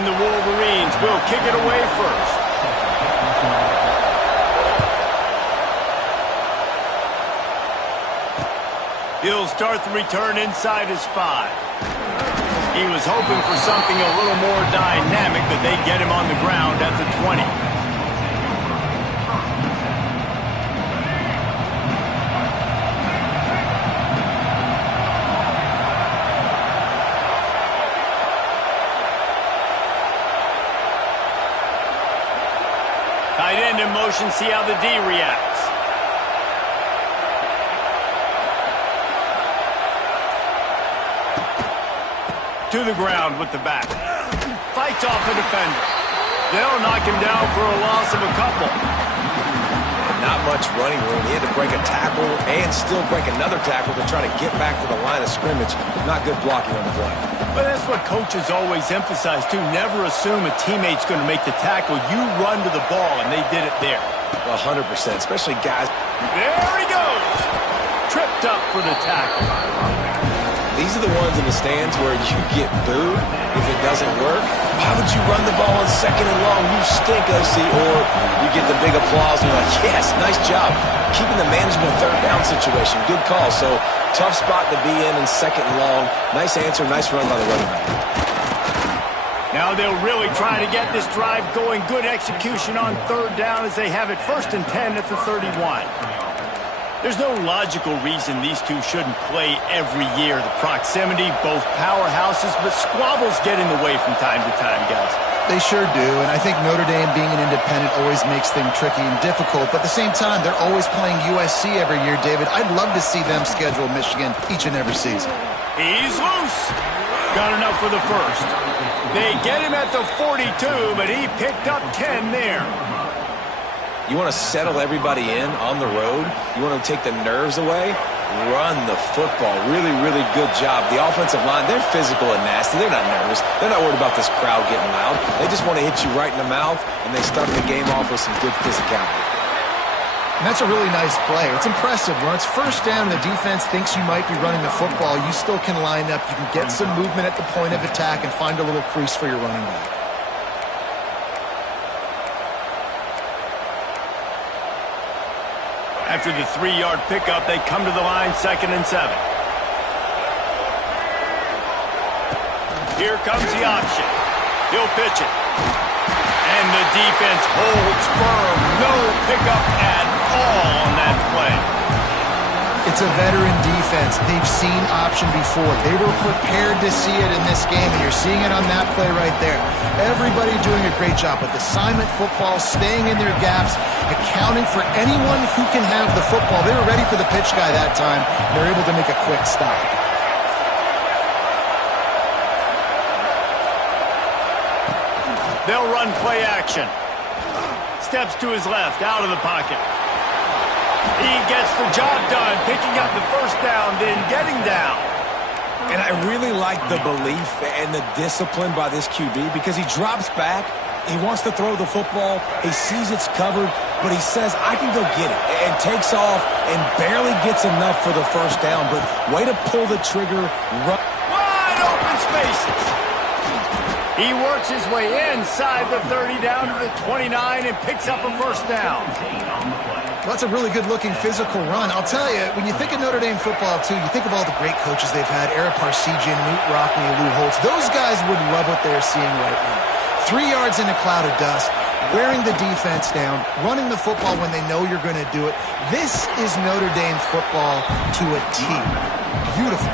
And the Wolverines will kick it away first. He'll start the return inside his 5. He was hoping for something a little more dynamic, but they get him on the ground at the 20. Tight end in motion, see how the D reacts. To the ground with the back. Fights off a defender. They'll knock him down for a loss of a couple. Not much running room. He had to break a tackle and still break another tackle to try to get back to the line of scrimmage. Not good blocking on the play. But that's what coaches always emphasize, too. Never assume a teammate's going to make the tackle. You run to the ball, and they did it there. 100%, especially guys. There he goes. Tripped up for the tackle. These are the ones in the stands where you get booed if it doesn't work. Why would you run the ball on 2nd and long? You stink, OC. Or you get the big applause and you're like, yes, nice job. Keeping the manageable 3rd down situation. Good call. So tough spot to be in 2nd and long. Nice answer, nice run by the running back. Now they'll really try to get this drive going. Good execution on 3rd down as they have it 1st and 10 at the 31. There's no logical reason these two shouldn't play every year. The proximity, both powerhouses, but squabbles get in the way from time to time, guys. They sure do, and I think Notre Dame being an independent always makes things tricky and difficult, but at the same time, they're always playing USC every year, David. I'd love to see them schedule Michigan each and every season. He's loose. Got enough for the 1st. They get him at the 42, but he picked up 10 there. You want to settle everybody in on the road? You want to take the nerves away? Run the football. Really, really good job. The offensive line, they're physical and nasty. They're not nervous. They're not worried about this crowd getting loud. They just want to hit you right in the mouth, and they start the game off with some good physicality. And that's a really nice play. It's impressive. When it's 1st down and the defense thinks you might be running the football, you still can line up. You can get some movement at the point of attack and find a little crease for your running back. After the 3-yard pickup, they come to the line 2nd and 7. Here comes the option. He'll pitch it. And the defense holds firm. No pickup at all on that play. It's a veteran defense. They've seen option before. They were prepared to see it in this game, and you're seeing it on that play right there. Everybody doing a great job with assignment football, staying in their gaps, accounting for anyone who can have the football. They were ready for the pitch guy that time. They're able to make a quick stop. They'll run play action. Steps to his left, out of the pocket. He gets the job done, picking up the 1st down, then getting down. And I really like the belief and the discipline by this QB because he drops back. He wants to throw the football. He sees it's covered, but he says, I can go get it, and takes off and barely gets enough for the 1st down. But way to pull the trigger. Wide open spaces. He works his way inside the 30 down to the 29 and picks up a 1st down. Well, that's a really good-looking physical run. I'll tell you, when you think of Notre Dame football, too, you think of all the great coaches they've had, Eric Parsegian, Newt Rockne, Lou Holtz. Those guys would love what they're seeing right now. 3 yards in a cloud of dust, wearing the defense down, running the football when they know you're going to do it. This is Notre Dame football to a T. Beautiful.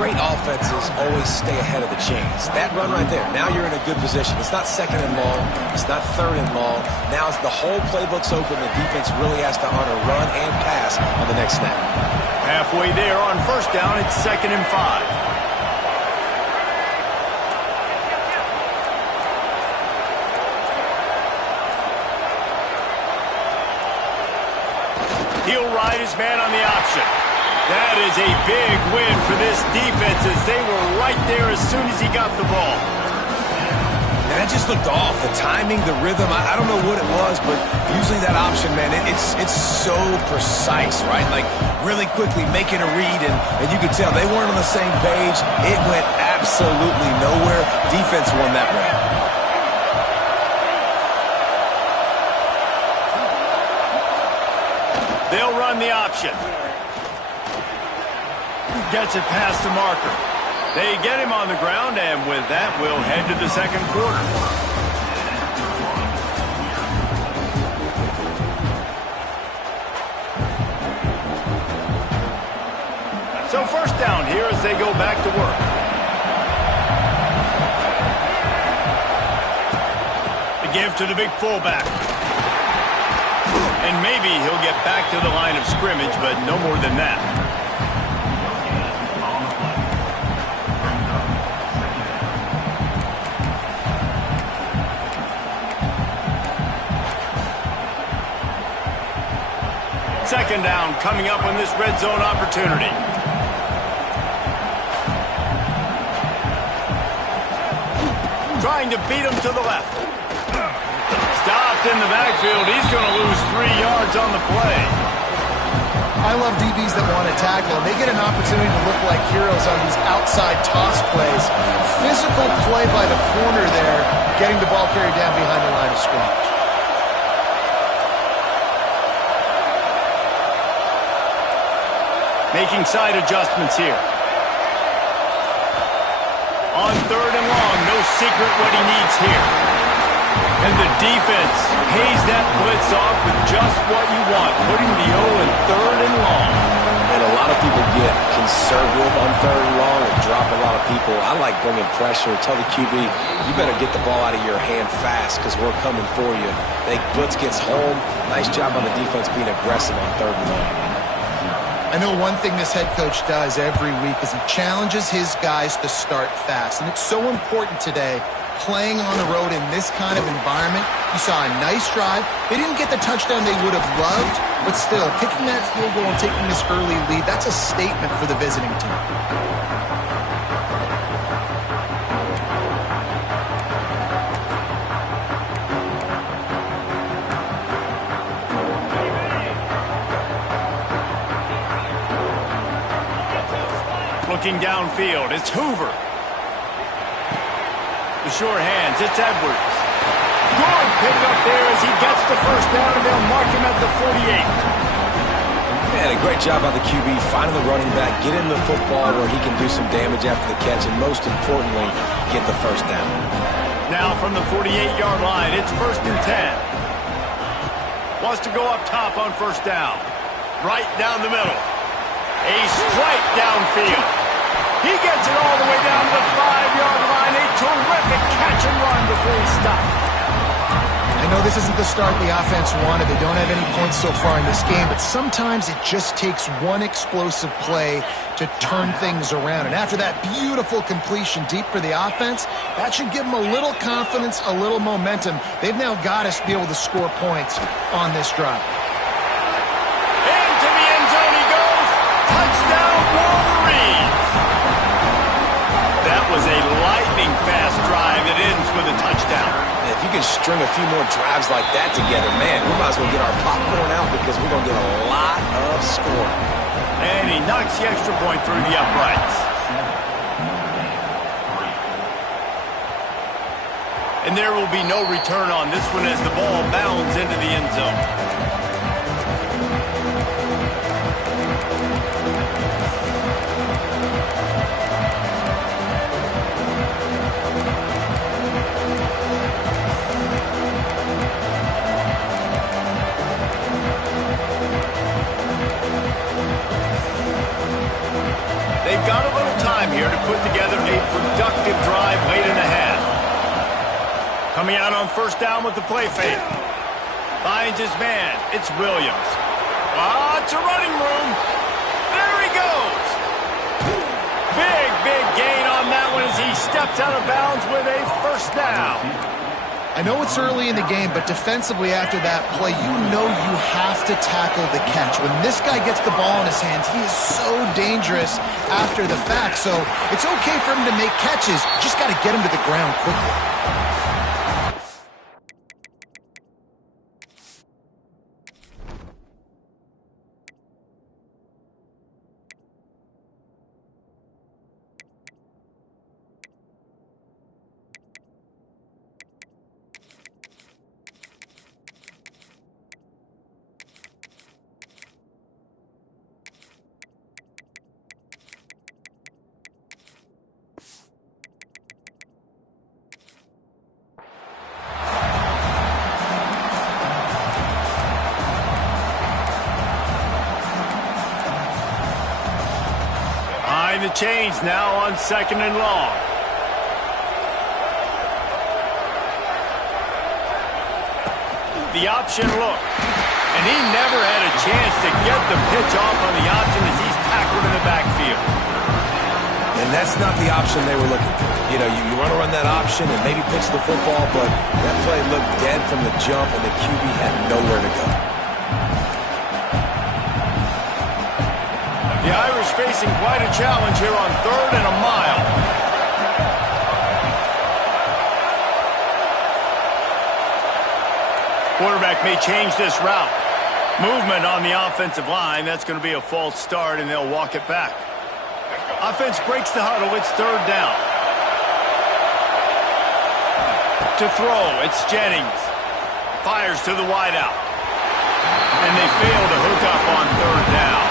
Great offenses always stay ahead of the chains. That run right there, now you're in a good position. It's not 2nd and long. It's not 3rd and long. Now the whole playbook's open. The defense really has to honor run and pass on the next snap. Halfway there on 1st down, it's 2nd and 5. He'll ride his man on the option. That is a big win for this defense as they were right there as soon as he got the ball. And that just looked off. The timing, the rhythm, I don't know what it was, but usually that option, man, it's so precise, right? Like, really quickly making a read, and you could tell they weren't on the same page. It went absolutely nowhere. Defense won that one. They'll run the option. Gets it past the marker. They get him on the ground, and with that, we'll head to the second quarter. So first down here as they go back to work. The give to the big fullback. And maybe he'll get back to the line of scrimmage, but no more than that. Second down coming up on this red zone opportunity. Trying to beat him to the left. Stopped in the backfield. He's going to lose 3 yards on the play. I love DBs that want to tackle, and they get an opportunity to look like heroes on these outside toss plays. Physical play by the corner there, getting the ball carried down behind the line of scrimmage. Making side adjustments here. On third and long, no secret what he needs here. And the defense pays that blitz off with just what you want, putting the O in third and long. And a lot of people get conservative on third and long and drop a lot of people. I like bringing pressure. Tell the QB, you better get the ball out of your hand fast because we're coming for you. They blitz gets home. Nice job on the defense being aggressive on third and long. I know one thing this head coach does every week is he challenges his guys to start fast. And it's so important today, playing on the road in this kind of environment. You saw a nice drive. They didn't get the touchdown they would have loved, but still, kicking that field goal and taking this early lead, that's a statement for the visiting team. Looking downfield, it's Hoover. The short hands, it's Edwards. Good pick up there as he gets the first down, and they'll mark him at the 48. Man, a great job by the QB, finding the running back, get him the football where he can do some damage after the catch, and most importantly, get the first down. Now from the 48-yard line, it's 1st and 10. Wants to go up top on first down. Right down the middle. A strike downfield. He gets it all the way down to the 5-yard line. A terrific catch and run before he stopped. I know this isn't the start the offense wanted. They don't have any points so far in this game, but sometimes it just takes one explosive play to turn things around. And after that beautiful completion deep for the offense, that should give them a little confidence, a little momentum. They've now got to be able to score points on this drive. Into the end zone he goes. Touchdown, Wolverines. That was a lightning-fast drive that ends with a touchdown. If you can string a few more drives like that together, man, we might as well get our popcorn out because we're going to get a lot of scoring. And he knocks the extra point through the uprights. And there will be no return on this one as the ball bounds into the end zone. They've got a little time here to put together a productive drive late in the half. Coming out on first down with the play fake. Finds his man. It's Williams. It's a running room. There he goes. Big gain on that one as he steps out of bounds with a first down. I know it's early in the game, but defensively after that play, you know you have to tackle the catch. When this guy gets the ball in his hands, he is so dangerous after the fact. So it's okay for him to make catches. Just got to get him to the ground quickly. the change now on 2nd and long. The option look. And he never had a chance to get the pitch off on the option as he's tackled in the backfield. And that's not the option they were looking for. You know, you want to run that option and maybe pitch the football, but that play looked dead from the jump, and the QB had nowhere to go. The Irish facing quite a challenge here on 3rd and a mile. Quarterback may change this route. Movement on the offensive line. That's going to be a false start, and they'll walk it back. Offense breaks the huddle. It's 3rd down. To throw, it's Jennings. Fires to the wideout. And they fail to hook up on 3rd down.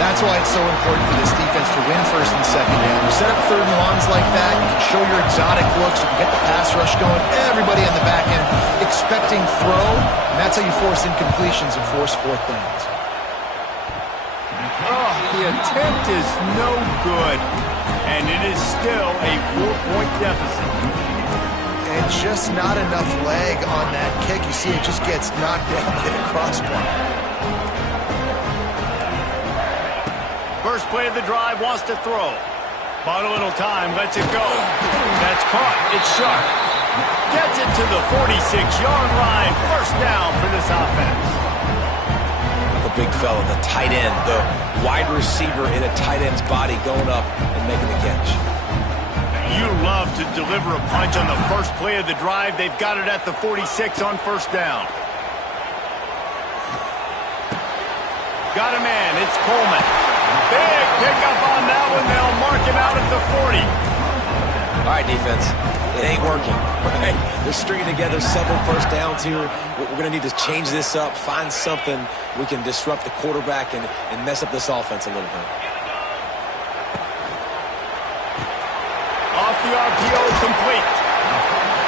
That's why it's so important for this defense to win 1st and 2nd down. You set up 3rd and longs like that, you can show your exotic looks, you can get the pass rush going, everybody on the back end expecting throw, and that's how you force incompletions and force 4th downs. Oh, the attempt is no good, and it is still a 4-point deficit. And just not enough leg on that kick. You see it just gets knocked down by the crossbar. First play of the drive, wants to throw. Bought a little time, lets it go. That's caught. It's sharp. Gets it to the 46-yard line. 1st down for this offense. The big fella, the tight end, the wide receiver in a tight end's body going up and making the catch. You love to deliver a punch on the first play of the drive. They've got it at the 46 on 1st down. Got a man. It's Coleman. Big pickup on that one. They'll mark him out at the 40. All right, defense. It ain't working. Right? They're stringing together several 1st downs here. We're going to need to change this up, find something we can disrupt the quarterback and mess up this offense a little bit. Off the RPO, complete.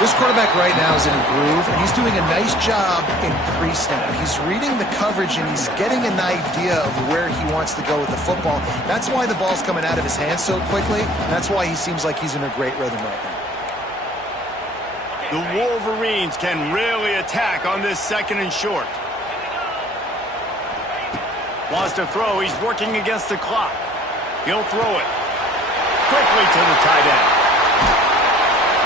This quarterback right now is in a groove, and he's doing a nice job in pre-snap. He's reading the coverage, and he's getting an idea of where he wants to go with the football. That's why the ball's coming out of his hands so quickly, and that's why he seems like he's in a great rhythm right now. The Wolverines can really attack on this 2nd and short. Wants to throw. He's working against the clock. He'll throw it. Quickly to the tight end.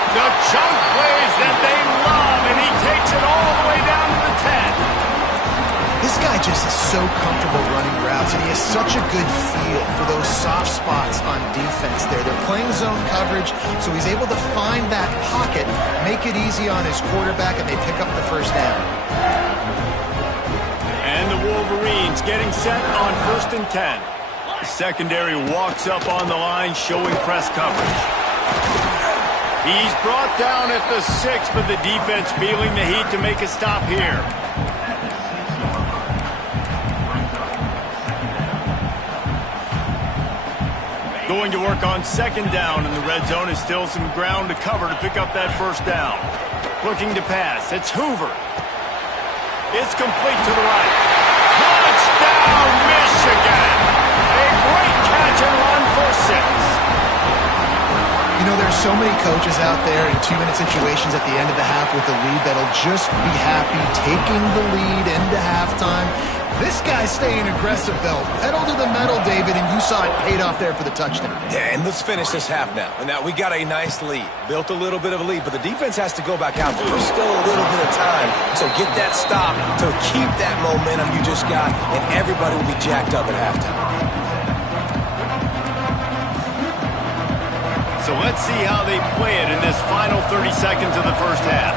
The chunk plays that they love, and he takes it all the way down to the 10. This guy just is so comfortable running routes, and he has such a good feel for those soft spots on defense there. They're playing zone coverage, so he's able to find that pocket, make it easy on his quarterback, and they pick up the 1st down. And the Wolverines getting set on 1st and 10. The secondary walks up on the line, showing press coverage. He's brought down at the 6, but the defense feeling the heat to make a stop here. Going to work on 2nd down in the red zone. Is still some ground to cover to pick up that 1st down. Looking to pass. It's Hoover. It's complete to the right. Touchdown, Michigan! A great catch and run for 6. You know, there's so many coaches out there in 2-minute situations at the end of the half with the lead that'll just be happy taking the lead into halftime. This guy's staying aggressive, though. Pedal to the metal, David, and you saw it paid off there for the touchdown. Yeah, and let's finish this half now. And now we got a nice lead. Built a little bit of a lead, but the defense has to go back out there. There's still a little bit of time. So get that stop to keep that momentum you just got, and everybody will be jacked up at halftime. So let's see how they play it in this final 30 seconds of the 1st half.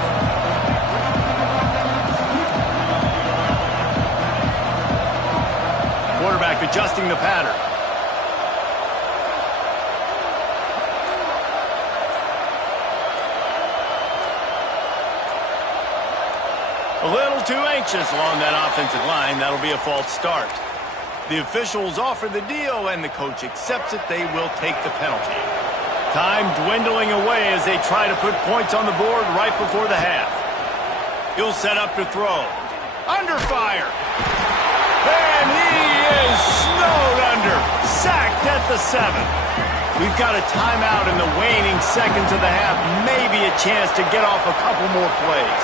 Quarterback adjusting the pattern. A little too anxious along that offensive line. That'll be a false start. The officials offer the deal, and the coach accepts it. They will take the penalty. Time dwindling away as they try to put points on the board right before the half. He'll set up to throw. Under fire. And he is snowed under. Sacked Stopped at the 7. We've got a timeout in the waning seconds of the half. Maybe a chance to get off a couple more plays.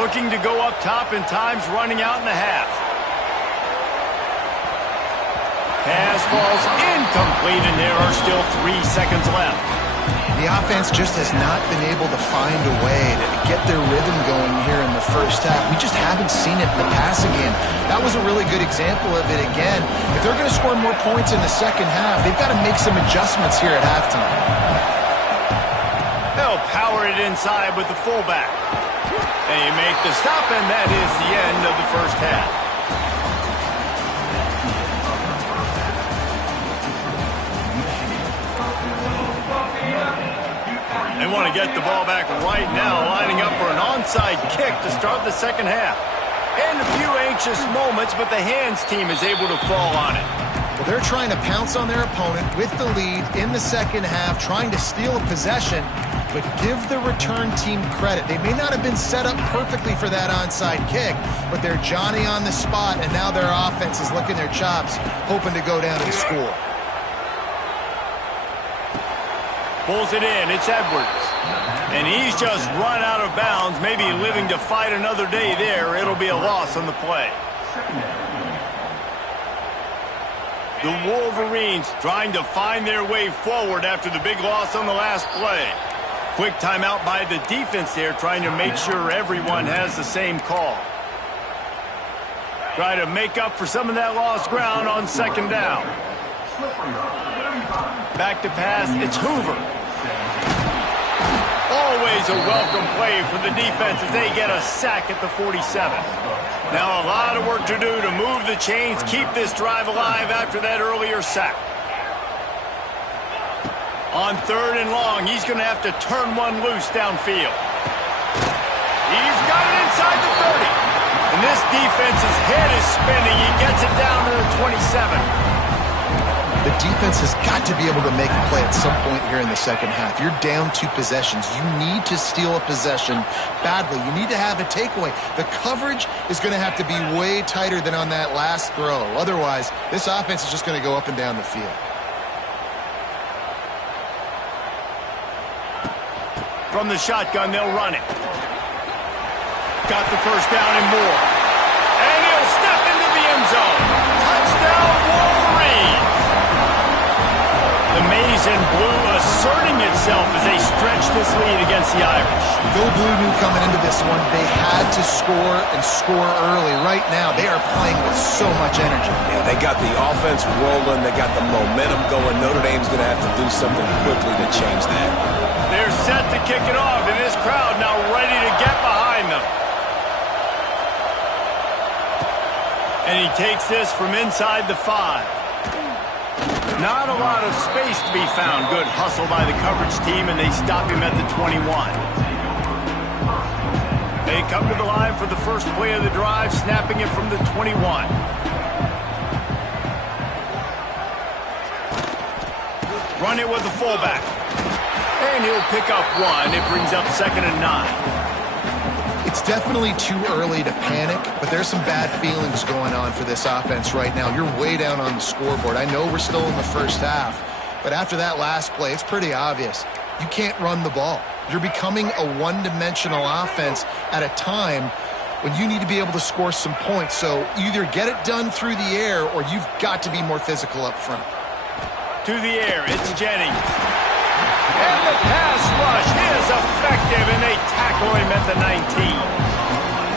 Looking to go up top, and time's running out in the half. Pass falls incomplete, and there are still 3 seconds left. The offense just has not been able to find a way to get their rhythm going here in the first half. We just haven't seen it in the passing game. That was a really good example of it again. If they're going to score more points in the second half, they've got to make some adjustments here at halftime. They'll power it inside with the fullback. They make the stop, and that is the end of the first half. They want to get the ball back right now, lining up for an onside kick to start the second half. And a few anxious moments, but the hands team is able to fall on it. Well, they're trying to pounce on their opponent with the lead in the second half, trying to steal a possession, but give the return team credit. They may not have been set up perfectly for that onside kick, but they're Johnny on the spot, and now their offense is licking their chops, hoping to go down and score. Pulls it in. It's Edwards. And he's just run out of bounds, maybe living to fight another day there. It'll be a loss on the play. The Wolverines trying to find their way forward after the big loss on the last play. Quick timeout by the defense there, trying to make sure everyone has the same call. Try to make up for some of that lost ground on second down. Back to pass, it's Hoover. Always a welcome play for the defense as they get a sack at the 47. Now a lot of work to do to move the chains, keep this drive alive after that earlier sack. On 3rd and long, he's going to have to turn one loose downfield. He's got it inside the 30. And this defense's head is spinning. He gets it down to the 27. The defense has got to be able to make a play at some point here in the second half. You're down 2 possessions. You need to steal a possession badly. You need to have a takeaway. The coverage is going to have to be way tighter than on that last throw. Otherwise, this offense is just going to go up and down the field. From the shotgun, they'll run it. Got the first down and more. And he'll step into the end zone. Touchdown, Wolverines! The maize and blue asserting itself as they stretch this lead against the Irish. Go Blue knew coming into this one they had to score and score early. Right now, they are playing with so much energy. Yeah, they got the offense rolling. They got the momentum going. Notre Dame's going to have to do something quickly to change that. They're set to kick it off, and this crowd now ready to get behind them. And he takes this from inside the 5. Not a lot of space to be found. Good hustle by the coverage team, and they stop him at the 21. They come to the line for the first play of the drive, snapping it from the 21. Run it with the fullback. And he'll pick up 1. It brings up 2nd and 9. It's definitely too early to panic, but there's some bad feelings going on for this offense right now. You're way down on the scoreboard. I know we're still in the first half, but after that last play, it's pretty obvious. You can't run the ball. You're becoming a one-dimensional offense at a time when you need to be able to score some points. So either get it done through the air or you've got to be more physical up front. To the air, it's Jennings. And the pass rush is effective, and they tackle him at the 19.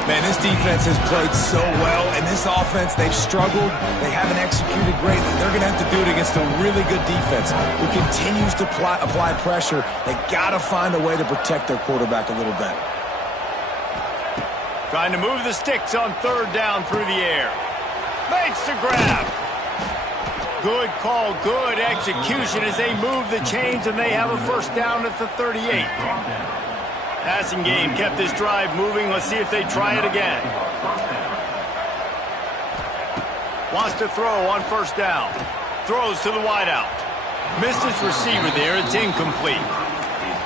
Man, this defense has played so well, and this offense, they've struggled. They haven't executed greatly. They're going to have to do it against a really good defense who continues to apply pressure. They got to find a way to protect their quarterback a little better. Trying to move the sticks on 3rd down through the air. Makes the grab. Good call, good execution as they move the chains, and they have a first down at the 38. Passing game kept this drive moving. Let's see if they try it again. Wants to throw on 1st down. Throws to the wideout. Missed his receiver there. It's incomplete.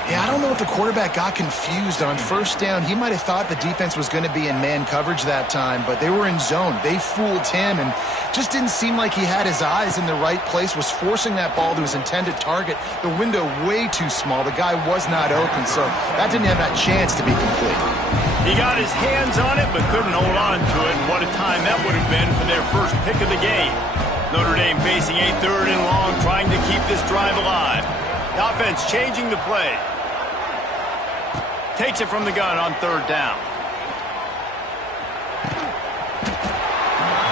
Yeah, I don't know if the quarterback got confused on first down. He might have thought the defense was going to be in man coverage that time, but they were in zone. They fooled him and just didn't seem like he had his eyes in the right place, was forcing that ball to his intended target. The window way too small. The guy was not open, so that didn't have that chance to be complete. He got his hands on it, but couldn't hold on to it. And what a time that would have been for their first pick of the game. Notre Dame facing a 3rd and long, trying to keep this drive alive. The offense changing the play. Takes it from the gun on 3rd down.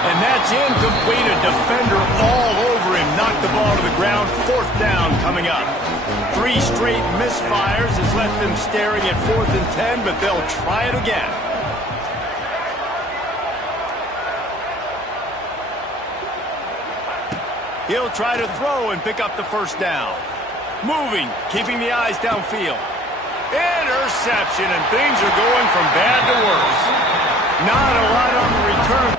And that's incomplete. A defender all over him. Knocked the ball to the ground. 4th down coming up. 3 straight misfires has left them staring at 4th and 10, but they'll try it again. He'll try to throw and pick up the 1st down. Moving, keeping the eyes downfield. Interception, and things are going from bad to worse. Not a lot on the return